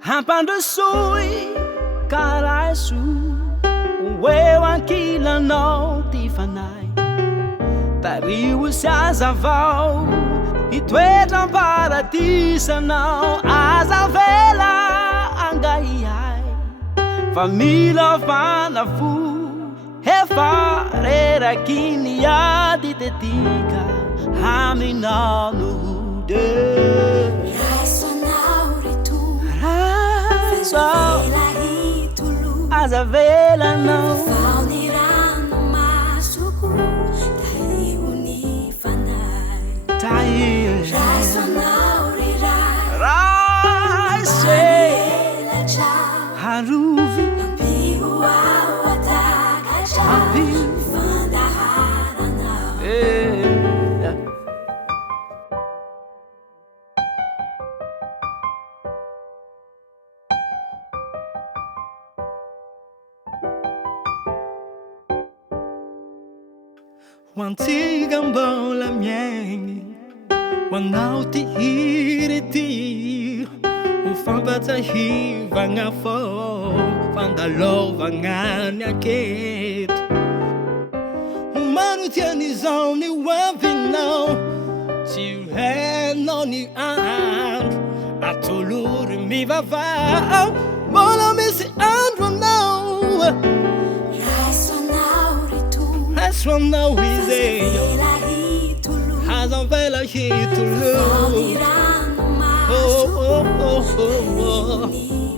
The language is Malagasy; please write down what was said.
Hampandrosoy ka Raiso oeo Ankilanao ty fanay tario sy azavao hitoetra paradisanao aza vela angaiay fa mila fanafo efa reraky niady tetika aminao nude aza vela não Faunirano masuku Tari unifanai Tai Raiso naurirai Raiso Vanela chao Haruvi Ampigu awataka chao Fanda haranao Wantiga mbola miaigny hoanao ty hiry ty ho fampatahivagna fô fandalovagna ny aketo maro tian'izao ny hoavinao tsy hainao ny andro atolory mivavao mbola misy andro anao Raiso anao izeyo Hazan vela hitulu Faunirano masuku Oh, oh, oh, oh, oh.